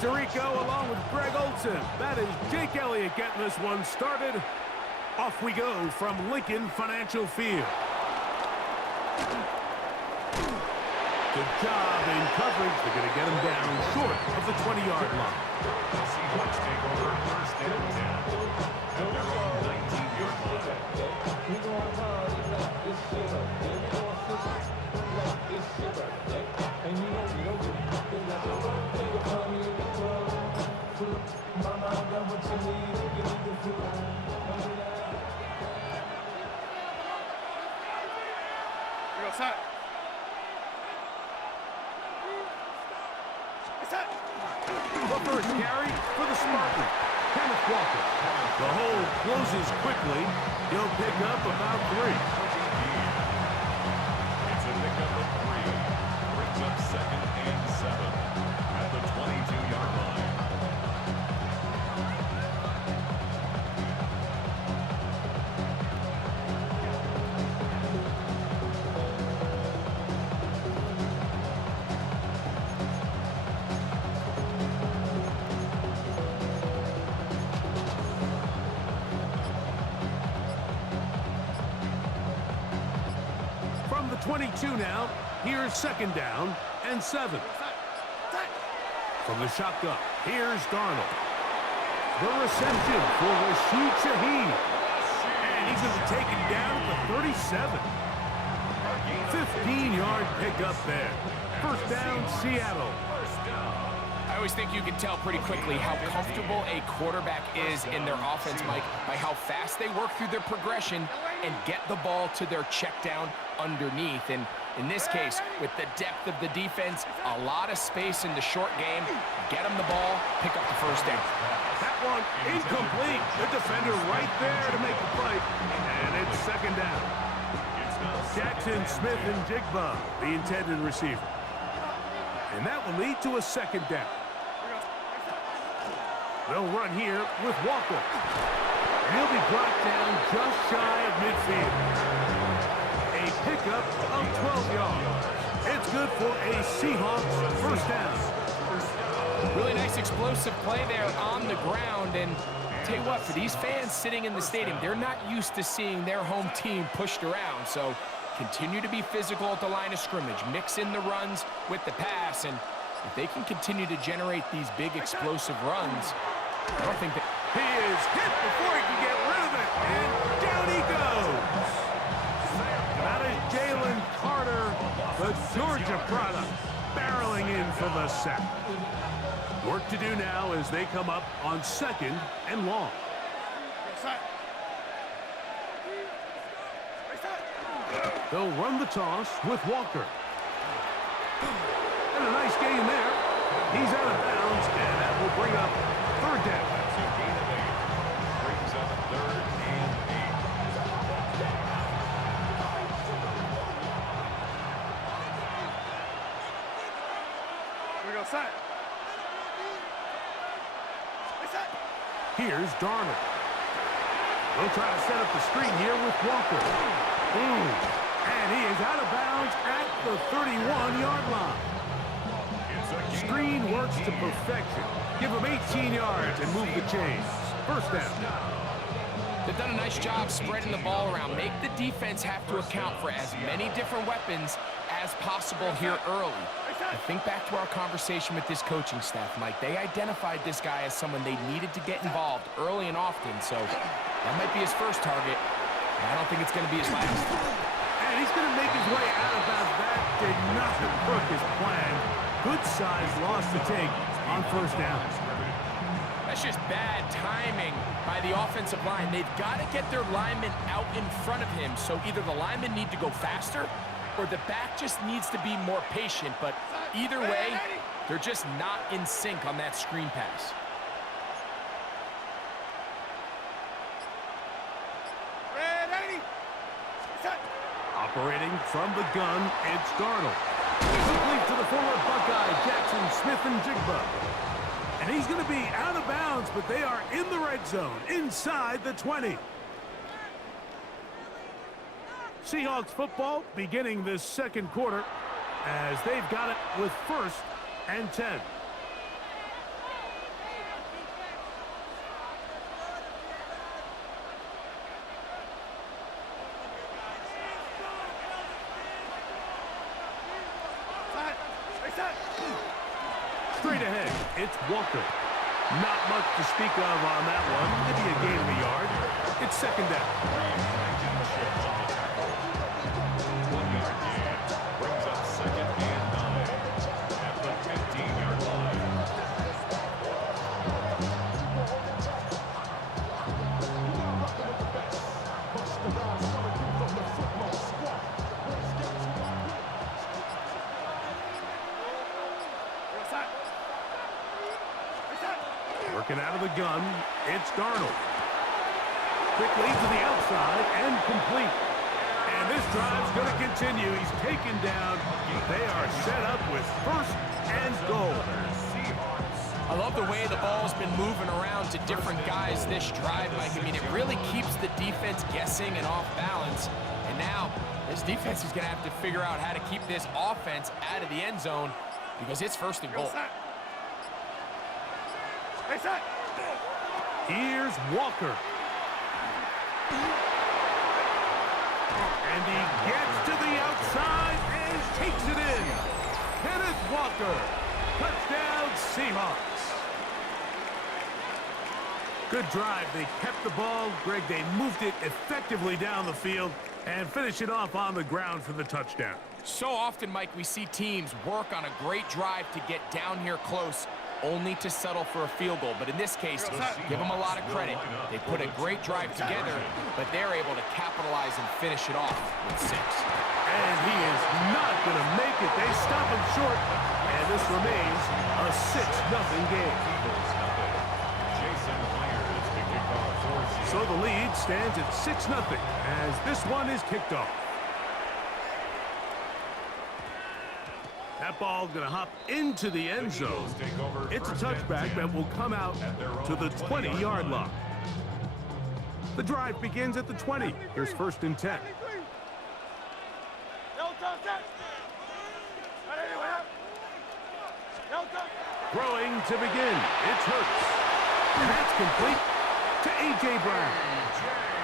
Tirico along with Greg Olson. That is Jake Elliott getting this one started. Off we go from Lincoln Financial Field. Good job in coverage. They're going to get him down short of the 20-yard line. The Seahawks take over first and 10 at their own 19-yard line. The first carry for the Spartans, Kenneth Walker. The hole closes quickly. He'll pick up about 3. It's a pickup of 3. Brings up 2nd and 7 at the 22-yard line. From the 22 now, here's 2nd down and 7. From the shotgun, here's Darnold. The reception for Rashid Shaheed. And he's going to be taken down at the 37. 15-yard pickup there. First down, Seattle. I always think you can tell pretty quickly how comfortable a quarterback is in their offense, Mike, by how fast they work through their progression and get the ball to their check down underneath. And in this case, with the depth of the defense, a lot of space in the short game, get them the ball, pick up the first down. That one incomplete. The defender right there to make the play. And it's 2nd down. Jackson, Smith, and Jigba, the intended receiver. And that will lead to a 2nd down. They'll run here with Walker. And he'll be brought down just shy of midfield. A pickup of 12 yards. It's good for a Seahawks first down. Really nice explosive play there on the ground. And tell you what, for these fans sitting in the stadium, they're not used to seeing their home team pushed around. So continue to be physical at the line of scrimmage. Mix in the runs with the pass. And if they can continue to generate these big explosive runs, I don't think that... He is hit before he can get rid of it. And down he goes. That is Jalen Carter, the Georgia product, barreling in for the sack. Work to do now as they come up on 2nd and long. They'll run the toss with Walker. And a nice game there. He's out of bounds, and that will bring up 3rd down. Brings up 3rd and 8. We go set. Here's Darnold. They'll try to set up the screen here with Walker. And he is out of bounds at the 31-yard line. Screen works to perfection. Give him 18 yards and move the chains. First down. They've done a nice job spreading the ball around. Make the defense have to account for as many different weapons as possible here early. I think back to our conversation with this coaching staff, Mike. They identified this guy as someone they needed to get involved early and often, so that might be his first target. I don't think it's going to be his last. And he's going to make his way out of bounds. That did not work his plan. Good size loss to take on first down. That's just bad timing by the offensive line. They've got to get their linemen out in front of him, so either the linemen need to go faster or the back just needs to be more patient. But either way, they're just not in sync on that screen pass. Operating from the gun, it's Darnold. Complete to the former Buckeye, Jackson, Smith, and Jigba. And he's going to be out of bounds, but they are in the red zone, inside the 20. Seahawks football beginning this second quarter as they've got it with 1st and 10. Straight ahead, it's Walker. Not much to speak of on that one. Maybe a gain of a yard. It's second down. 1 yard gain. Brings up second and 9 at the 15-yard line. Working out of the gun, it's Darnold. Quickly to the outside and complete. And this drive's going to continue. He's taken down. They are set up with first and goal. I love the way the ball's been moving around to different guys this drive, Mike. I mean, it really keeps the defense guessing and off balance. And now this defense is going to have to figure out how to keep this offense out of the end zone because it's first and goal. Here's Walker. And he gets to the outside and takes it in. Kenneth Walker. Touchdown, Seahawks. Good drive. They kept the ball. Greg, they moved it effectively down the field and finish it off on the ground for the touchdown. So often, Mike, we see teams work on a great drive to get down here close, only to settle for a field goal. But in this case, give them a lot of credit. They put a great drive together, but they're able to capitalize and finish it off with 6. And he is not going to make it. They stop him short, and this remains a 6-0 game. So the lead stands at 6-0 as this one is kicked off. That ball going to hop into the end zone. It's a touchback that will come out to the 20-yard line. The drive begins at the 20. Here's first and 10. Throwing to begin. It's Hurts. That's complete to A.J. Brown.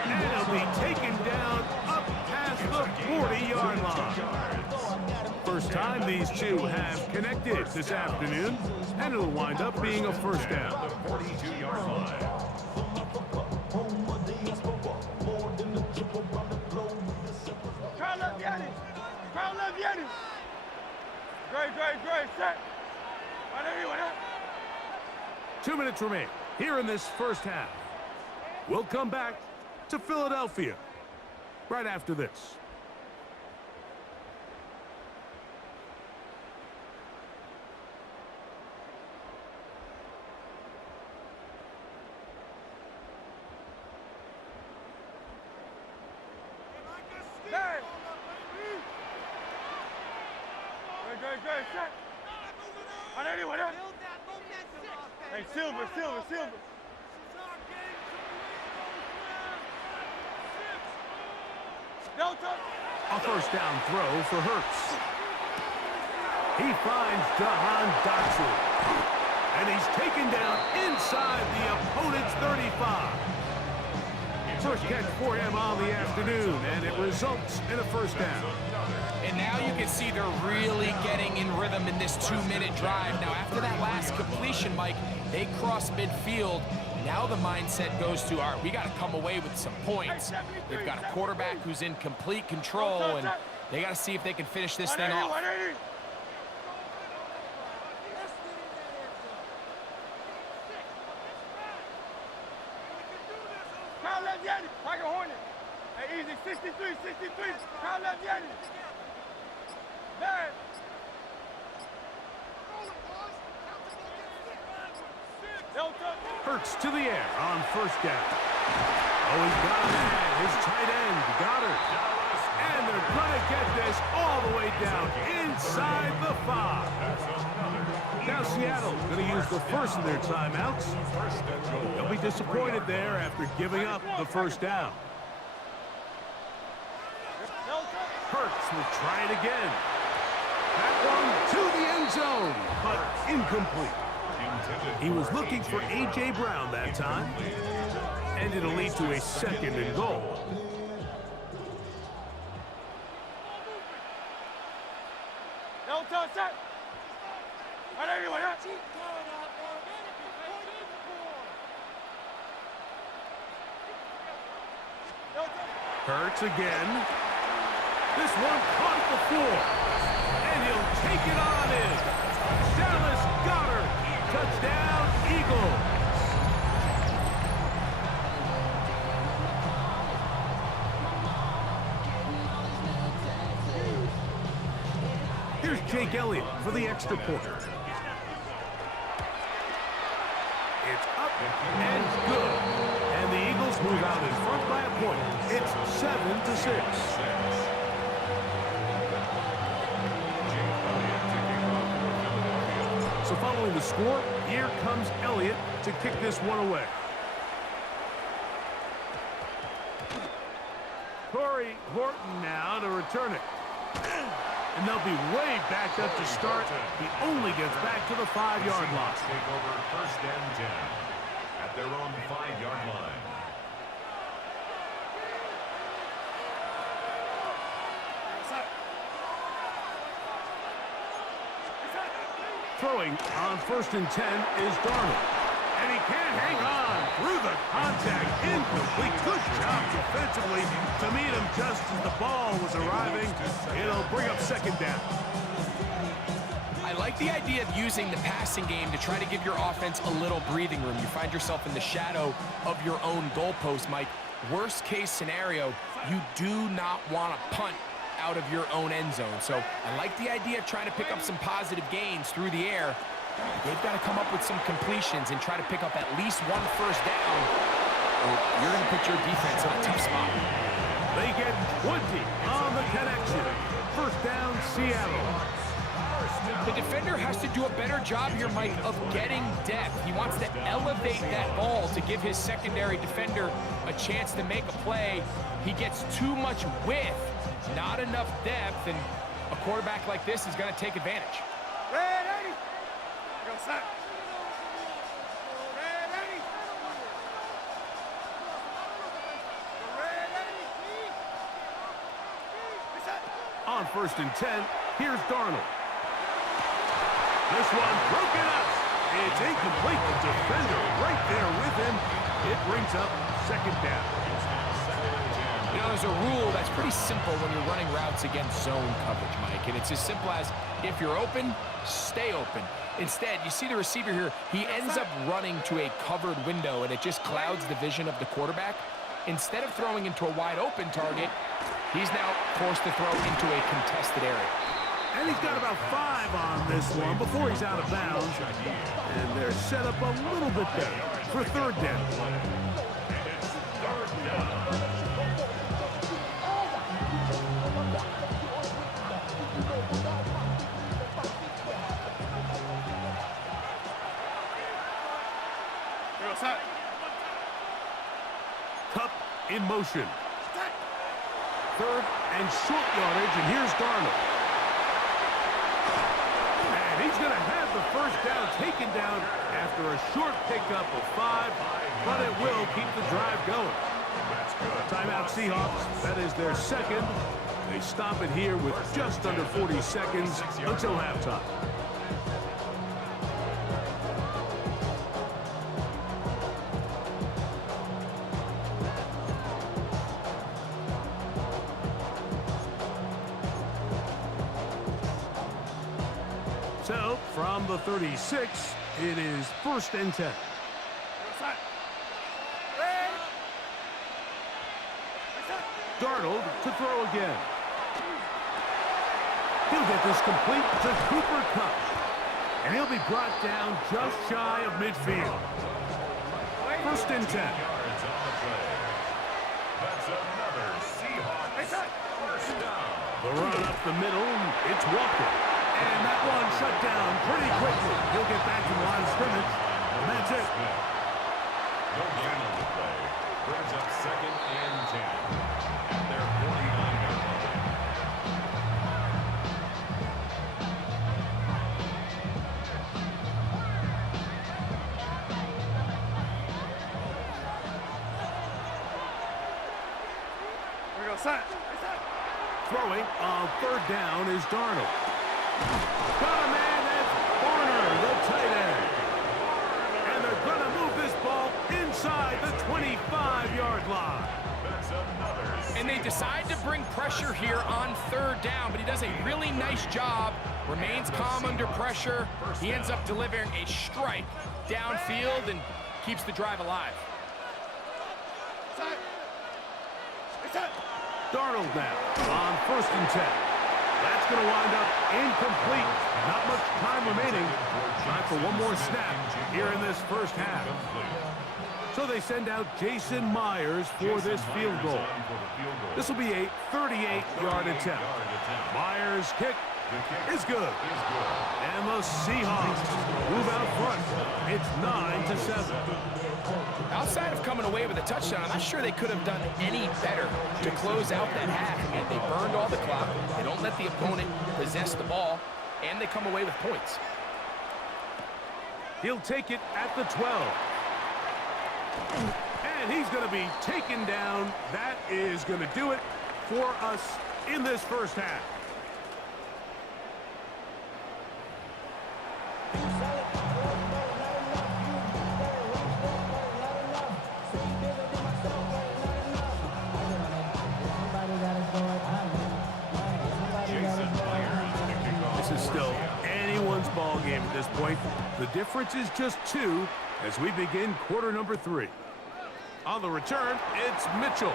And it'll be taken down up past the 40-yard line. First time these two have connected this afternoon, and it'll wind up being a first down. 42-yard line. Great, set. 2 minutes remain here in this first half. We'll come back to Philadelphia right after this. Great, set. Hey, Silver. A first down throw for Hurts. He finds Jahan Dotson. And he's taken down inside the opponent's 35. First catch for him on the afternoon, and it results in a first down. And now you can see they're really getting in rhythm in this 2-minute drive. Now, after that last completion, Mike, they cross midfield. Now the mindset goes to, all right, we got to come away with some points. They've got a quarterback who's in complete control, and they got to see if they can finish this thing off. Like a Hornet. Hey, easy, 63. Kyle left Yanni. Man. Hurts to the air on first down. Oh, he's got a man, his tight end, Goddard. And they're going to get this all the way down inside the 5. Now Seattle going to use the first of their timeouts. They'll be disappointed there after giving up the first down. Hurts will try it again. That one to the end zone, but incomplete. He was looking for A.J. Brown that time, and it'll lead to a second and goal. Right, everyone, huh? Hurts again. This one caught at the floor. And he'll take it on in. Dallas Goedert. Touchdown, Eagles. Here's Jake Elliott for the extra point. It's up and good. And the Eagles move out in front by a point. It's 7-6. So following the score, here comes Elliott to kick this one away. Corey Horton now to return it. And they'll be way backed up to start. He only gets back to the 5-yard line. Take over 1st and 10 at their own 5-yard line. Throwing on 1st and 10 is Darnold. And he can't hang on through the contact. Incomplete. Good job defensively to meet him just as the ball was arriving. It'll bring up 2nd down. I like the idea of using the passing game to try to give your offense a little breathing room. You find yourself in the shadow of your own goalpost, Mike. Worst case scenario, you do not want to punt out of your own end zone. So I like the idea of trying to pick up some positive gains through the air. They've got to come up with some completions and try to pick up at least 1 first down, or you're going to put your defense in a tough spot. They get 20 on the connection. 1st down, Seattle. The defender has to do a better job here, Mike, of getting depth. He wants to elevate that ball to give his secondary defender a chance to make a play. He gets too much width, not enough depth, and a quarterback like this is going to take advantage. Red 80. Go set. Red 80. Red 80. Set. On 1st and 10, here's Darnold. This one broken up. It's incomplete. The defender right there with him. It brings up 2nd down. You know, there's a rule that's pretty simple when you're running routes against zone coverage, Mike. And it's as simple as, if you're open, stay open. Instead, you see the receiver here. He ends up running to a covered window, and it just clouds the vision of the quarterback. Instead of throwing into a wide open target, he's now forced to throw into a contested area. And he's got about 5 on this one before he's out of bounds. And they're set up a little bit better for 3rd down. Cup in motion. 3rd and short yardage, and here's Darnold. And he's going to have the 1st down taken down after a short pickup of 5, but it will keep the drive going. Timeout Seahawks. That is their 2nd. They stop it here with just under 40 seconds until halftime. So, from the 36, it is 1st and 10. Darnold to throw again. He'll get this complete to Cooper Kupp. And he'll be brought down just shy of midfield. 1st and 10. That's another Seahawks 1st down. The run up the middle, it's Walker. And that one shut down pretty quickly. He'll get back to the line of scrimmage. And that's it. No gain on the play. Brings up 2nd and 10. At their 49-yard line. We go set. Throwing on 3rd down is Darnold. Got a man, that's Barner. tight end. And they're going to move this ball inside the 25-yard line. And they decide to bring pressure here on third down, but he does a really nice job, remains calm under pressure. He ends up delivering a strike downfield and keeps the drive alive. Darnold now on 1st and 10. That's going to wind up incomplete. Not much time remaining. Time for one more snap here in this first half. So they send out Jason Myers for this field goal. This will be a 38-yard attempt. Myers' kick is good. And the Seahawks move out front. It's 9-7. Outside of coming away with a touchdown, I'm not sure they could have done any better to close out that half. I mean, they burned all the clock. They don't let the opponent possess the ball, and they come away with points. He'll take it at the 12. And he's going to be taken down. That is going to do it for us in this first half. This is still anyone's ball game at this point. The difference is just 2 as we begin quarter number 3. On the return, it's Mitchell.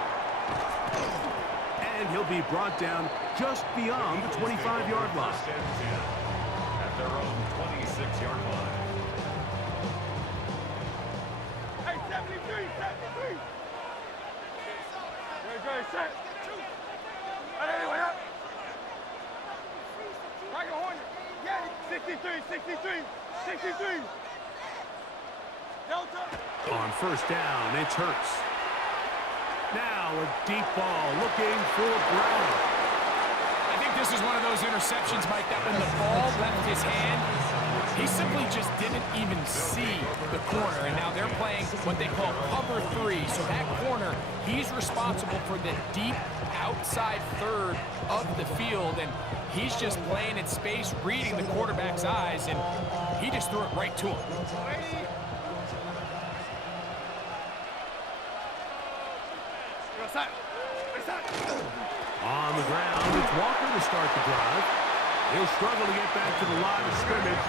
And he'll be brought down just beyond the 25-yard line. At their own 26-yard line. Hey, 73, 73. Very good, set. Anyway, up. Tiger Hornet. Yeah, 63, 63, 63. Delta. On 1st down, it's Hurts. Now a deep ball looking for Brown. I think this is one of those interceptions, Mike, that when the ball left his hand, he simply just didn't even see the corner. And now they're playing what they call cover 3. So that corner, he's responsible for the deep outside third of the field. And he's just playing in space, reading the quarterback's eyes, and he just threw it right to him. On the ground, it's Walker to start the drive. He'll struggle to get back to the line of scrimmage.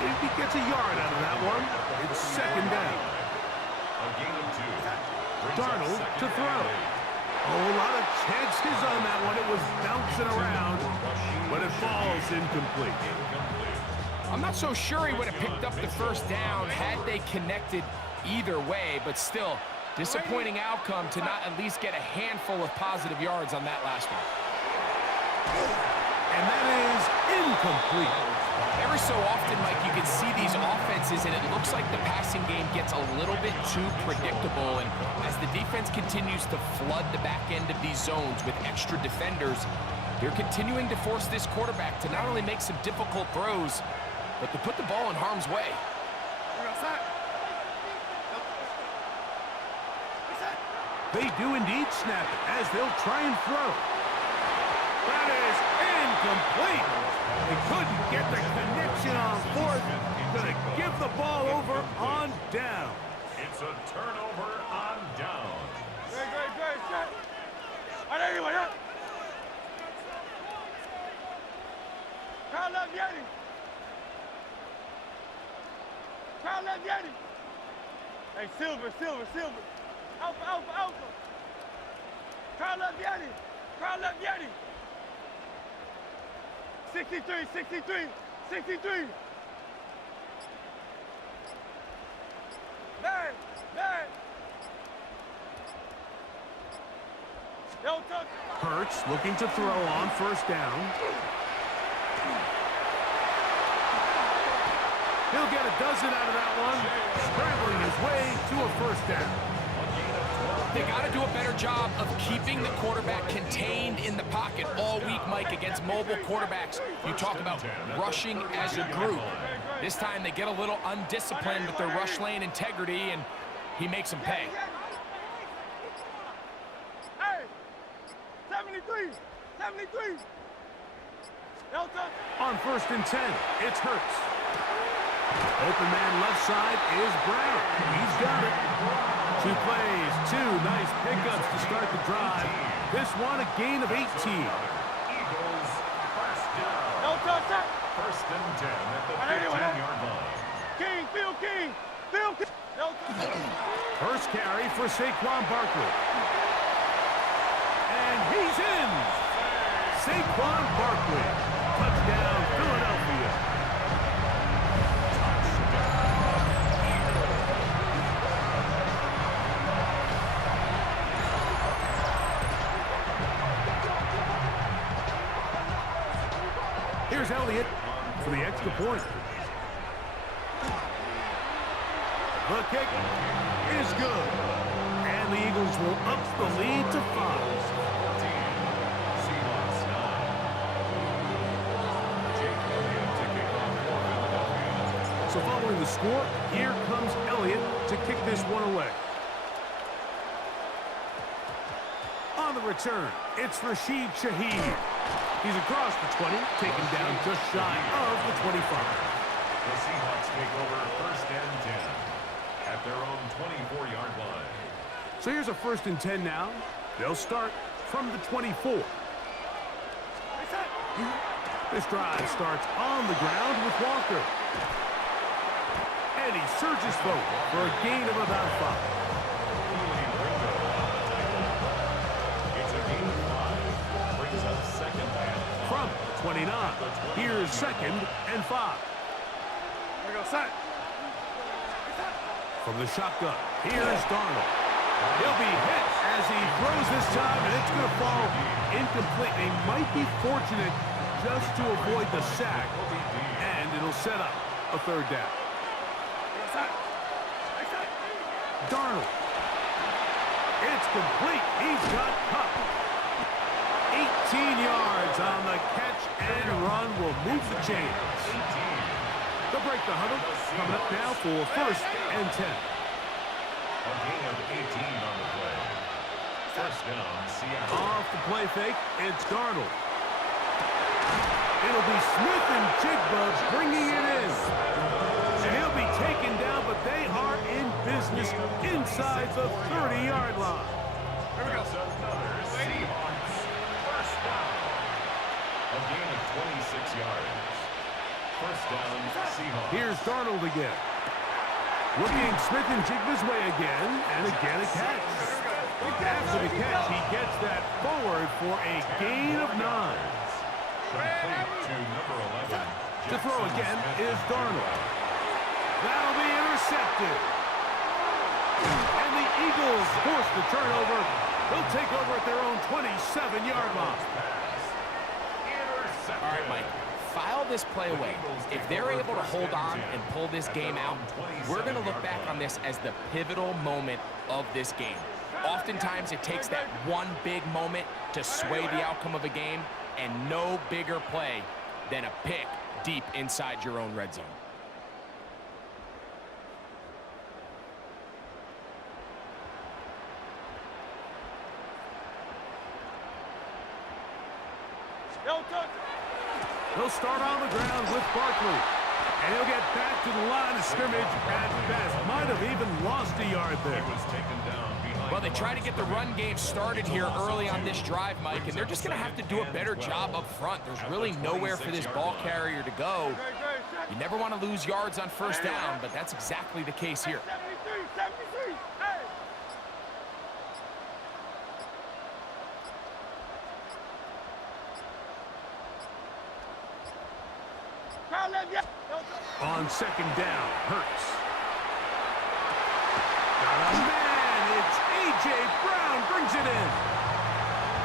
Maybe gets a yard out of that one. It's 2nd down. A gain of 2. Darnold to throw. Oh, a lot of chances on that one. It was bouncing around, but it falls incomplete. I'm not so sure he would have picked up the first down had they connected either way, but still, disappointing outcome to not at least get a handful of positive yards on that last one. And that is incomplete. Every so often, Mike, you can see these offenses, and it looks like the passing game gets a little bit too predictable. And as the defense continues to flood the back end of these zones with extra defenders, they're continuing to force this quarterback to not only make some difficult throws, but to put the ball in harm's way. They do indeed snap it as they'll try and throw. That is incomplete. They couldn't get the connection on 4th. Gonna give the ball over on down. It's a turnover on down. Very good, set. Anyway, up. Kyle Leviani. Kyle Leviani. Hey, Silver. Alpha. Kyle Leviani. 63. Man. Hurts looking to throw on 1st down. He'll get a dozen out of that one, scrambling his way to a 1st down. They got to do a better job of keeping the quarterback contained in the pocket all week, Mike, against mobile quarterbacks. You talk about rushing as a group. This time they get a little undisciplined with their rush lane integrity, and he makes them pay. Hey, 73. On 1st and 10, it's Hurts. Open man left side is Brown. He's got it. 2 plays, 2 nice pickups to start the drive. This one a gain of 18. Eagles, first down. No touch that. First and 10 at the I know you 15-yard line. King, Phil King. Phil King. No touch. First carry for Saquon Barkley. And he's in. Saquon Barkley. Touchdown, Philadelphia. Here's Elliott for the extra point. The kick is good. And the Eagles will up the lead to 5. Seahawks 9. Jake Elliott to kick off for Philadelphia. So following the score, here comes Elliott to kick this one away. On the return, it's Rashid Shaheed. He's across the 20, taken down just shy of the 25. The Seahawks take over first and 10 at their own 24-yard line. So here's a first and 10 now. They'll start from the 24. This drive starts on the ground with Walker. And he surges forward for a gain of about 5. It's a gain of 5. Brings up second and 5. From 29, here's second and 5. Here we go, set. From the shotgun, here's Darnold. He'll be hit as he throws this time, and it's going to fall incomplete. They might be fortunate just to avoid the sack, and it'll set up a third down. Darnold. It's complete. He's got Kupp. 18 yards on the catch and run will move the chains. They'll break the huddle. Coming up now for first and 10. A gain of 18 on the play. First down, Seattle. Off the play fake, it's Darnold. It'll be Smith and Jigba bringing it in. And he'll be taken down, but they are in business inside the 30-yard line. Here we go. Another Seahawks. First down. A gain of 26 yards. First down, Seahawks. Here's Darnold again. Looking Smith and Jigba's way again, and again a catch. After the catch, he gets that forward for a gain of 9. Complete to number 11. To throw again is Darnold. That'll be intercepted. And the Eagles force the turnover. They'll take over at their own 27-yard line. All right, Mike. File this play away. If they're able to hold on and pull this game out, we're going to look back on this as the pivotal moment of this game. Oftentimes, it takes that one big moment to sway the outcome of a game, and no bigger play than a pick deep inside your own red zone. No touch. He'll start on the ground with Barkley. And he'll get back to the line of scrimmage at best. Might have even lost a yard there. He was taken down behind. Well, they try to get the run game started here early on this drive, Mike, and they're just going to have to do a better job up front. There's really nowhere for this ball carrier to go. You never want to lose yards on first down, but that's exactly the case here. 73. Hey. Crowd left, yeah. No touch. On second down, Hurts. Got a man, it's A.J. Brown brings it in.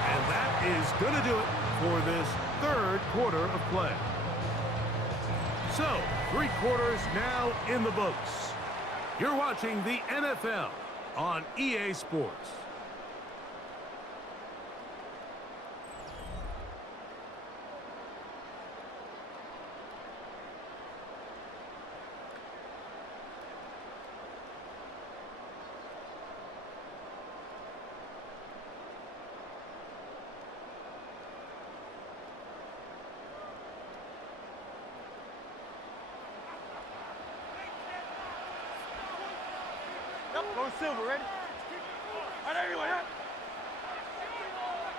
And that is going to do it for this third quarter of play. So, 3 quarters now in the books. You're watching the NFL on EA Sports. Go silver, ready? All right, anyway, yeah.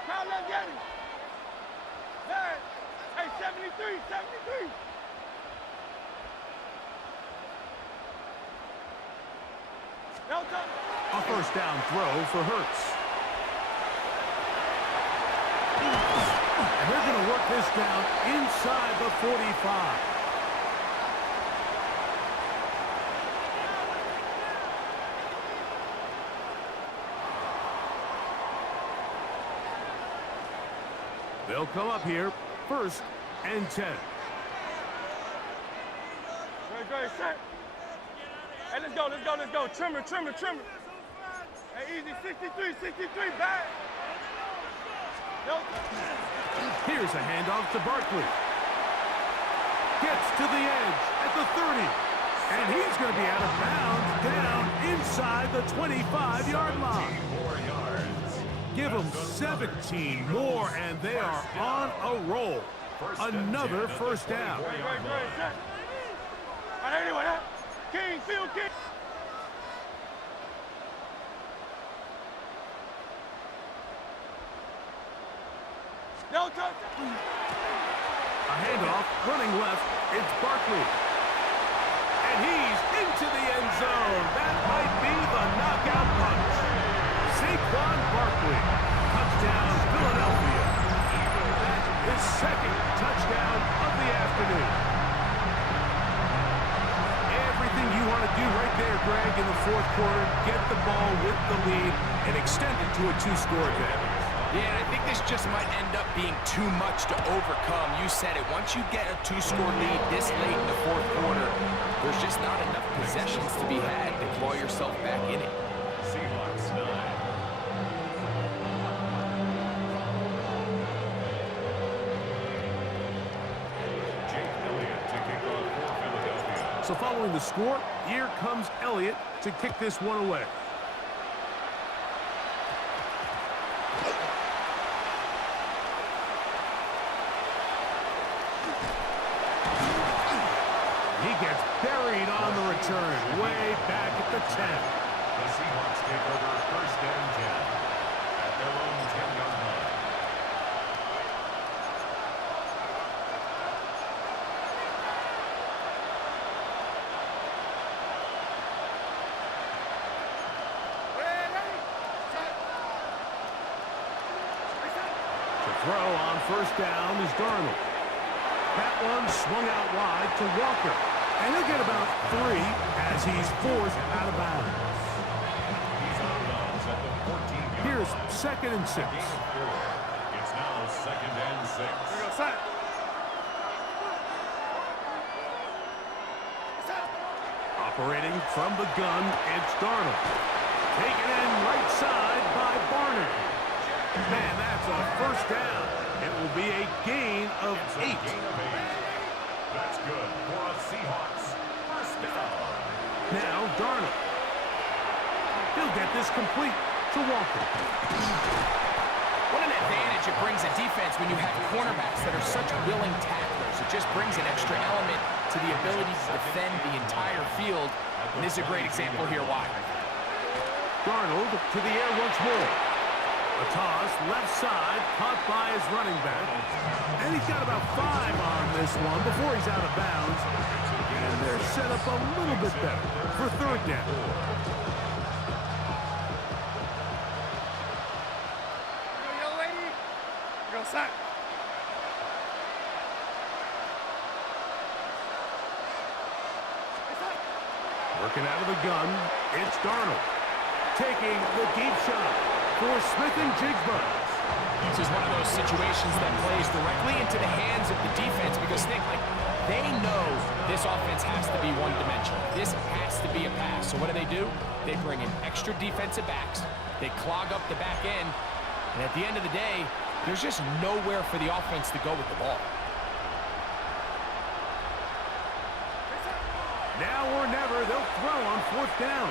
Crowd, let's get it. Man, hey, 73, 73. Delta. A first down throw for Hurts. And they're going to work this down inside the 45. They'll come up here, 1st and 10. Great, set. Hey, let's go, let's go, let's go. Trimmer, trimmer, trimmer. Hey, easy, 63, 63, back. Here's a handoff to Barkley. Gets to the edge at the 30. And he's going to be out of bounds down inside the 25-yard line. Give them 17 more, and they are on a roll. Another first down. Great, set. All right, anyway, King, field kick. Delta. A handoff, running left, it's Barkley. And he's into the end zone. That might be the knockout punch. Saquon Barkley, touchdown Philadelphia. That's his 2nd touchdown of the afternoon. Everything you want to do right there, Greg, in the 4th quarter, get the ball with the lead and extend it to a 2-score advantage. Yeah, and I think this just might end up being too much to overcome. You said it. Once you get a 2-score lead this late in the 4th quarter, there's just not enough possessions to be had to claw yourself back in it. Seahawks 9. Jake Elliott to kick off for Philadelphia. So following the score, here comes Elliott to kick this one away. Buried on the return, way back at the 10. The Seahawks take over 1st and 10 at their own 10-yard line. To throw on 1st down is Darnold. That one swung out wide to Walker. And he'll get about 3 as he's forced out of bounds. He's out of bounds at the 14-yard line. Here's 2nd and 6. It's now 2nd and 6. Here we go, set. Operating from the gun, it's Darnold. Taken in right side by Barner. Man, that's a 1st down. It will be a gain of 8. That's good for a Seahawks 1st down. Now Darnold. He'll get this complete to Walker. What an advantage it brings a defense when you have cornerbacks that are such willing tacklers. It just brings an extra element to the ability to defend the entire field. And this is a great example here why. Darnold to the air once more. A toss, left side, caught by his running back. And he's got about 5 on this one before he's out of bounds. And they're set up a little bit better for 3rd down. Yo, lady. Yo, set. Working out of the gun, it's Darnold. Taking the deep shot for Smith and Jigba. This is one of those situations that plays directly into the hands of the defense because they know this offense has to be one-dimensional. This has to be a pass. So what do? They bring in extra defensive backs. They clog up the back end. And at the end of the day, there's just nowhere for the offense to go with the ball. Now or never, they'll throw on 4th down.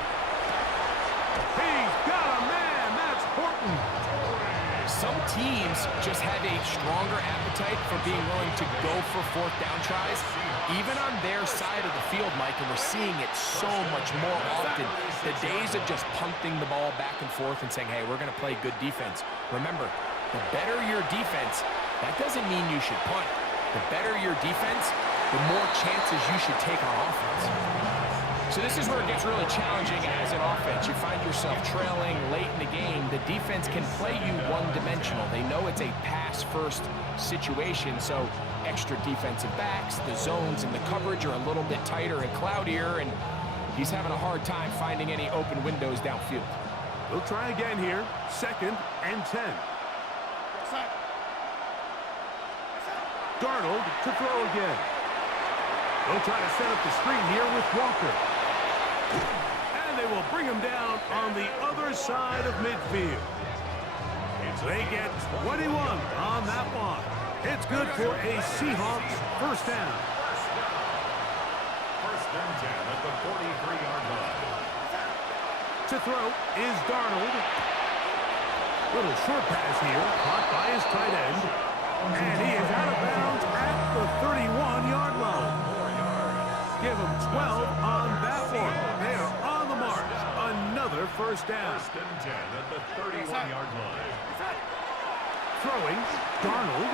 He's got a man. That's Horton. Some teams just have a stronger appetite for being willing to go for fourth down tries, even on their side of the field, Mike, and we're seeing it so much more often. The days of just punting the ball back and forth and saying, hey, we're going to play good defense. Remember, the better your defense, that doesn't mean you should punt. The better your defense, the more chances you should take on offense. So this is where it gets really challenging as an offense. You find yourself trailing late in the game. The defense can play you one-dimensional. They know it's a pass-first situation, so extra defensive backs, the zones and the coverage are a little bit tighter and cloudier, and he's having a hard time finding any open windows downfield. We'll try again here. 2nd and 10. Darnold to throw again. They'll try to set up the screen here with Walker. And they will bring him down on the other side of midfield. They get 21 on that one. It's good for a Seahawks first down. First and 10 at the 43-yard line. To throw is Darnold. Little short pass here, caught by his tight end. And he is out of bounds at the 31-yard line. Give him 12 on that one. They are on the march. Another first down. First and 10 at the 31-yard line. Throwing, Darnold.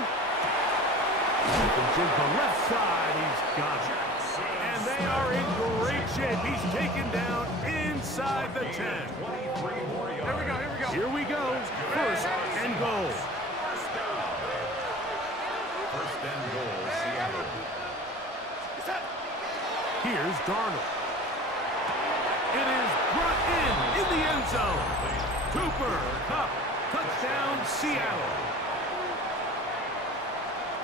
To the left side, he's got it. And they are in great shape. He's taken down inside the 10. 23 more yards. Here we go. First and goal. First and goal, Seattle. Here's Darnold. It is brought in the end zone. Cooper Kupp, touchdown Seattle.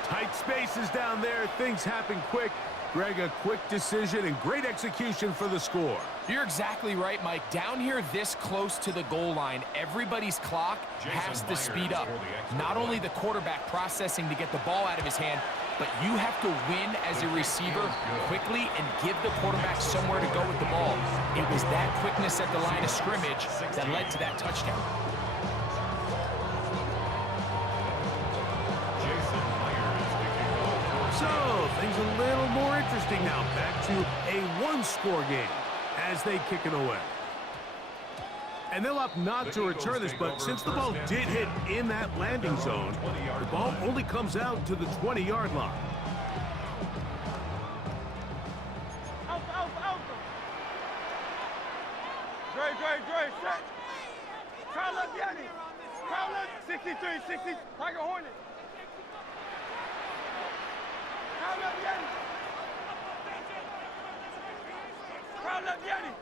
Tight spaces down there. Things happen quick. Greg, a quick decision and great execution for the score. You're exactly right, Mike. Down here this close to the goal line, everybody's clock has to speed up. Not only the quarterback processing to get the ball out of his hand, but you have to win as a receiver quickly and give the quarterback somewhere to go with the ball. It was that quickness at the line of scrimmage that led to that touchdown. So, things a little more interesting now. Back to a one-score game as they kick it away. And they'll opt not to return this, but since the ball did hit in that landing zone, the ball only comes out to the 20-yard line. Dre, set. Kyle up, Yanni. Kyle up, 63, 60, Tiger Hornet. Kyle up, Yanni. Kyle up, Yanni.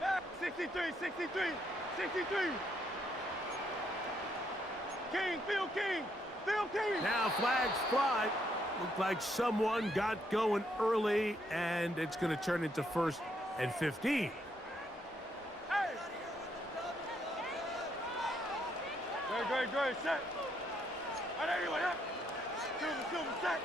Back, 63. Phil King. Now flags fly. Looked like someone got going early, and it's going to turn into 1st and 15. Hey. Dre, set. All right, anyway, up. Silver, set.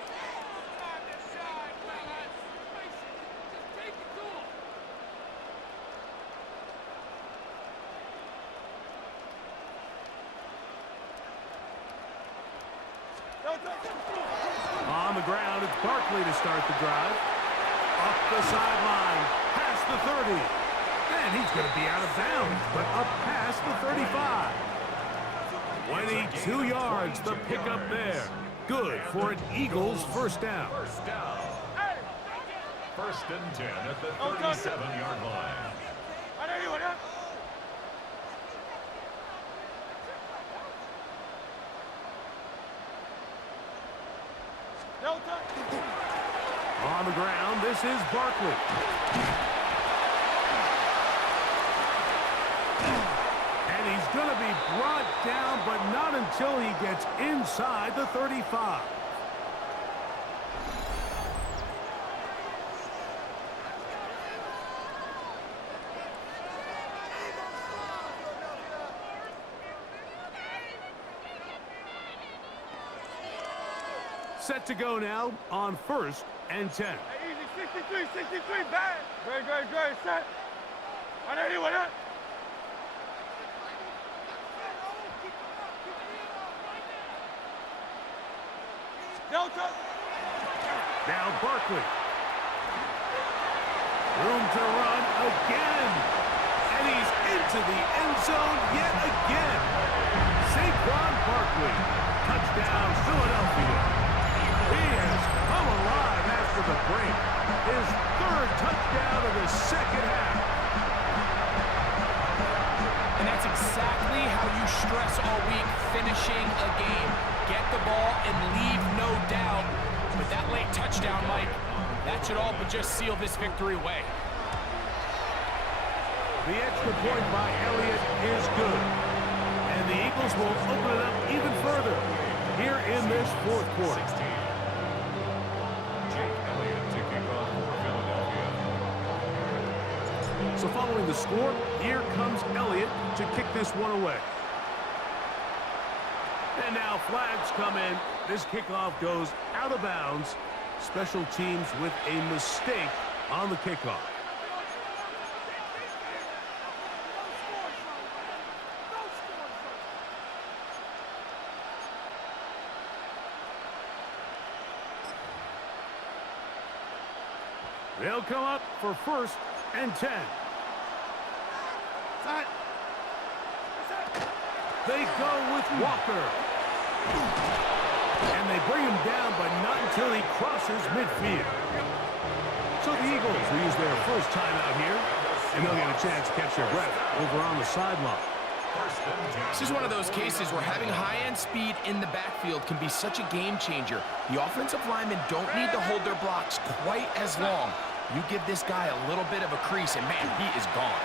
On the ground, it's Barkley to start the drive. Up the sideline, past the 30. And he's going to be out of bounds, but up past the 35. 22 yards, the pickup there. Good for an Eagles first down. First and 10 at the 37-yard line. All right, anyway, up. On the ground, this is Barkley. And he's going to be brought down, but not until he gets inside the 35. Set to go now on 1st and 10. Hey, easy, 63, bad. Great, set. All right, anyway, up. Delta. Now Barkley. Room to run again. And he's into the end zone yet again. Saquon Barkley. Touchdown, Philadelphia. He has come alive after the break. His third touchdown of the second half. And that's exactly how you stress all week, finishing a game. Get the ball and leave no doubt. With that late touchdown, Mike, that should all but just seal this victory away. The extra point by Elliott is good. And the Eagles will open it up even further here in this fourth quarter. Jake Elliott to kick off for Philadelphia. So following the score, here comes Elliott to kick this one away. And now flags come in. This kickoff goes out of bounds. Special teams with a mistake on the kickoff. They'll come up for 1st and 10. They go with Walker. And they bring him down, but not until he crosses midfield. So the Eagles will use their first time out here, and they'll get a chance to catch their breath over on the sideline. This is one of those cases where having high-end speed in the backfield can be such a game changer. The offensive linemen don't need to hold their blocks quite as long. You give this guy a little bit of a crease, and man, he is gone.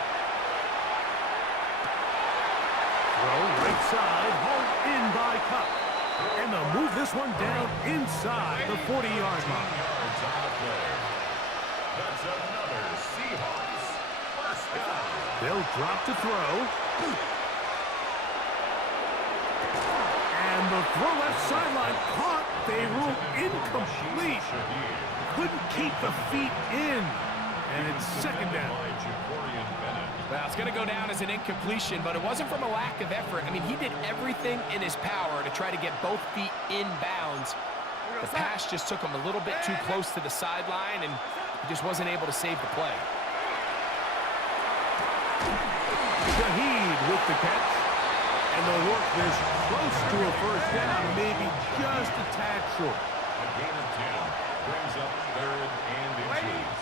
Throw right side, hauled in by Kupp. And they'll move this one down inside the 40-yard line. That's another Seahawks first down. They'll drop to throw. And the throw left sideline caught. They rule incomplete. Couldn't keep the feet in. And it's second down. Well, it's going to go down as an incompletion, but it wasn't from a lack of effort. I mean, he did everything in his power to try to get both feet in bounds. The pass just took him a little bit too close to the sideline, and he just wasn't able to save the play. Shaheed with the catch. And they'll work this close to a first down, maybe just a tad short. A gain of 10 brings up 3rd and inches.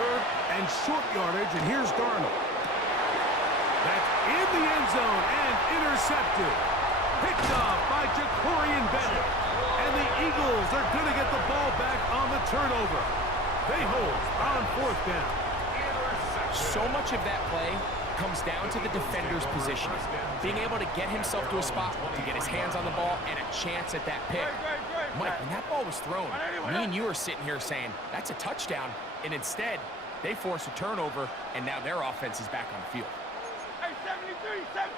3rd and short yardage, and here's Darnold. That's in the end zone and intercepted. Picked off by Jacorian Bennett. And the Eagles are going to get the ball back on the turnover. They hold on 4th down. So much of that play comes down to the defender's positioning. Being able to get himself to a spot, to get his hands on the ball, and a chance at that pick. Mike, when that ball was thrown, me and you are sitting here saying, that's a touchdown. And instead, they force a turnover, and now their offense is back on the field. Hey, 73, 7.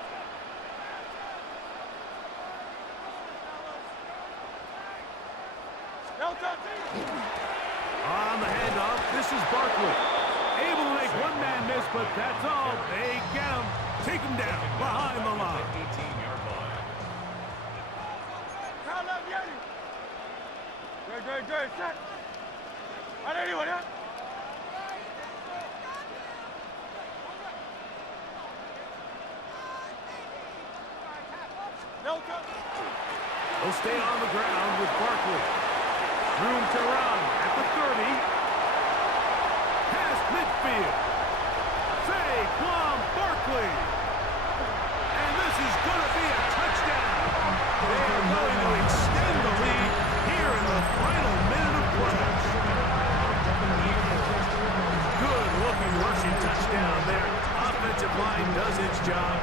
On the handoff, this is Barkley. Able to make one man miss, but that's all. They get him. Take him down behind the line. 18-yard line. Good, set. Anyone, yeah? They'll stay on the ground with Barkley. Room to run at the 30. Past midfield. Saquon Barkley. And this is going to be a touchdown. They are going to extend the lead here in the final minute of play. Good looking rushing touchdown there. Offensive line does its job.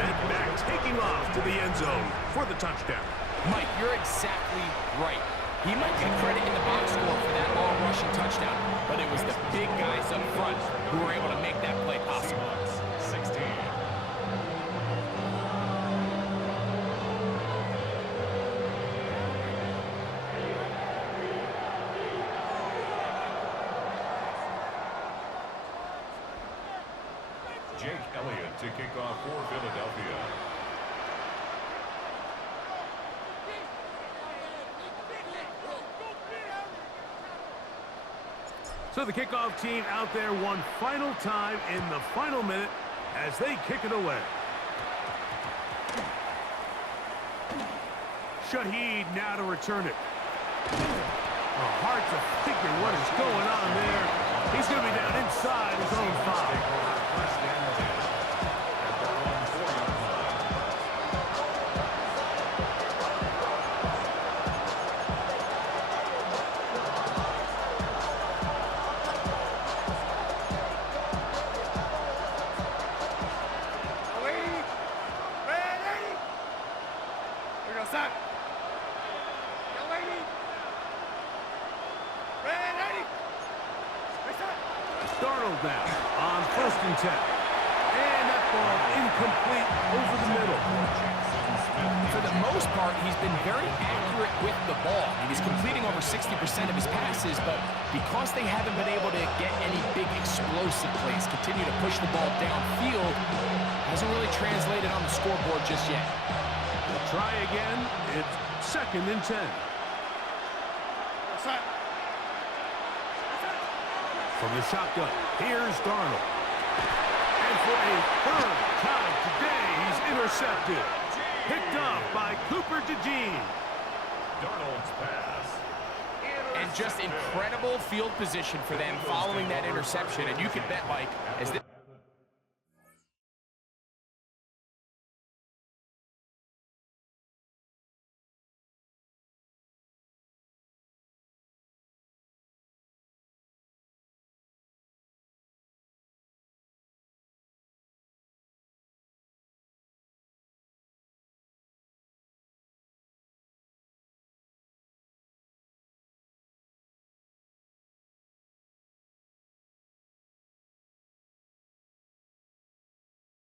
And back taking off to the end zone for the touchdown. Mike, you're exactly right. He might get credit in the box score for that long rushing touchdown, but it was the big guys up front who were able to make that play possible. 16. Jake Elliott to kick off for Philadelphia. So the kickoff team out there one final time in the final minute as they kick it away. Shaheed now to return it. Hard to figure what is going on there. He's going to be down inside his own 5. First and 10 at their own 4-yard line. Ready? We go, Sam. Yo, lady. Ready? Darnold now on 1st and 10. And that ball incomplete over the middle. For the most part, he's been very accurate with the ball. He's completing over 60% of his passes, but because they haven't been able to get any big explosive plays, continue to push the ball downfield, hasn't really translated on the scoreboard just yet. Try again. It's 2nd and 10. From the shotgun, here's Darnold. And for a 3rd time today, he's intercepted. Picked up by Cooper DeJean. Darnold's pass. And just incredible field position for them following that interception. And you can bet, Mike, as this